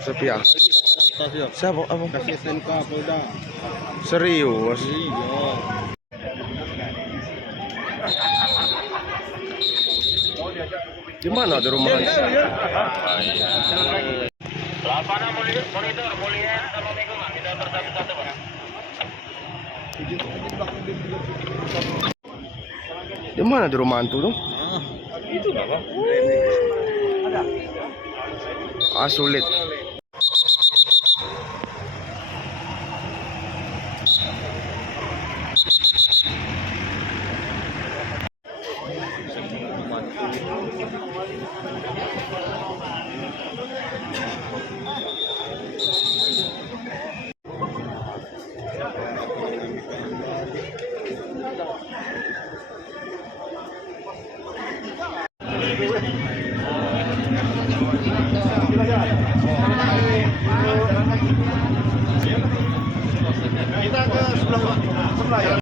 Sepi ya? Siapa? Apa? Kasih SNK Polda. Serius? Iya. Di mana di rumah? Di mana di rumah antu tuh? Itu Bapak. Ah, sulit. Kita ke sebelah